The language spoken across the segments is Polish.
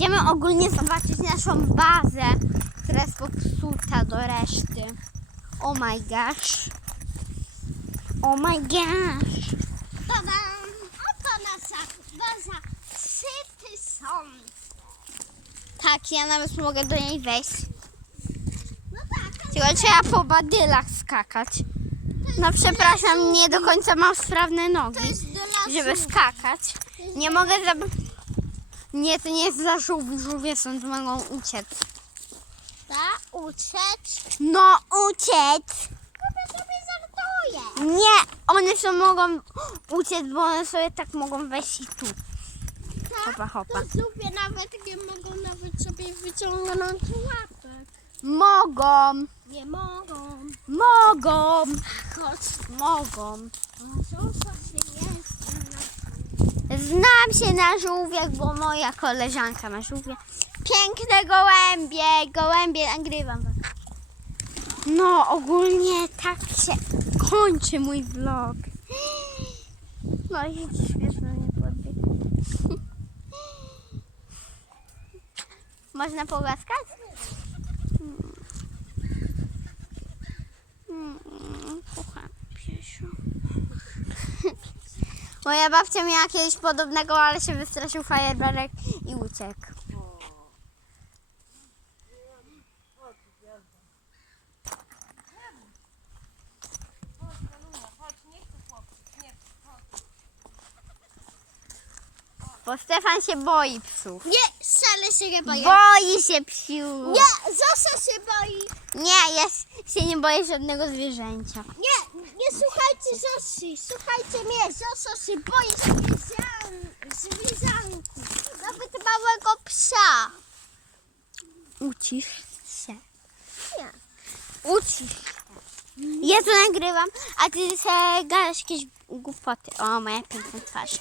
Idziemy ogólnie zobaczyć naszą bazę, która jest popsuta do reszty. Oh my gosh. Oh my gosh. Tadam! Oto nasza baza 3000. Tak, ja nawet mogę do niej wejść. No tak, Tylko trzeba po badylach skakać. No przepraszam, nie do końca mam sprawne to nogi, jest żeby skakać. Nie mogę za... Nie, to nie jest dla żółwi, żółwie stąd mogą uciec. Tak, uciec. No uciec! Kurde, sobie żartuję. Nie, one sobie mogą uciec, bo one sobie tak mogą wejść i tu. Tak, Hopa, hopa. to zupie nawet nie mogą nawet sobie wyciągnąć łapek. Mogą, Nie mogą. mogą, Chodź. mogą. Jest? Znam się na żółwiach, bo moja koleżanka ma żółwie. Piękne gołębie, gołębie, nagrywam. No, ogólnie tak się kończy mój vlog. No i śmieszno nie podbieg. Można pogłaskać? Moja babcia miała kiedyś podobnego, ale się wystraszył fajerwerek i uciekł. Bo Stefan się boi psów. Nie, wcale się nie boję. Boi się psiu. Nie, Zosia się boi. Nie, ja się nie boję żadnego zwierzęcia. Nie, nie słuchajcie Zosi, słuchajcie mnie. Zosia się boi zwierzan, zwierzanków. Nawet małego psa. Ucisz się. Nie. Ucisz się. Ja tu nagrywam, a ty se gadasz jakieś głupoty. O, moja piękna twarz.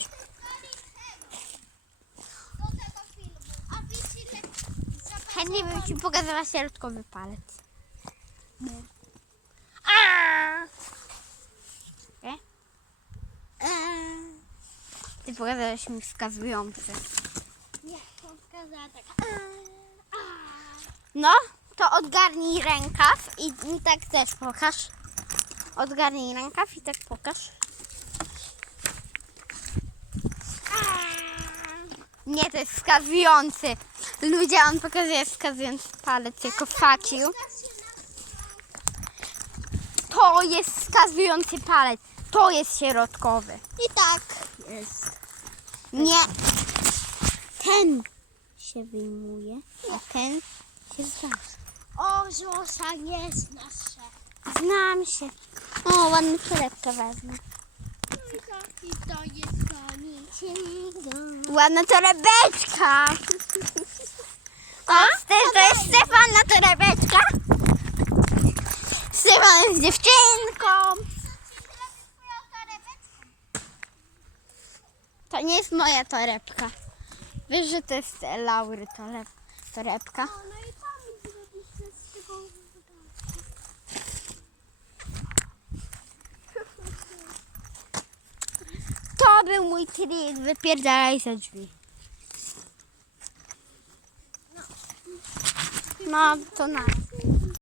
Chętnie bym ci pokazała środkowy palec. A. Nie? Eee. Ty pokazałeś mi wskazujący. Nie, to wskazała tak. No, to odgarnij rękaw i, i tak też pokaż. Odgarnij rękaw i tak pokaż. Nie, to jest wskazujący. Ludzie, on pokazuje wskazujący palec jako fuck you. To jest wskazujący palec. To jest środkowy. I tak jest. Nie. Ten się wyjmuje, a ten się zdarza. O, Zosia nie zna się. Znam się. O, ładny torebkę wezmę. I to jest niczego. Ładna torebeczka. O, Ste- to jest Stefana torebeczka. Stefan jest dziewczynką. To nie jest moja torebka. Wiesz, że to jest Laury toreb torebka. No i tam zrobisz z tego To był mój trik. Wypierdalaj za drzwi. No, to na.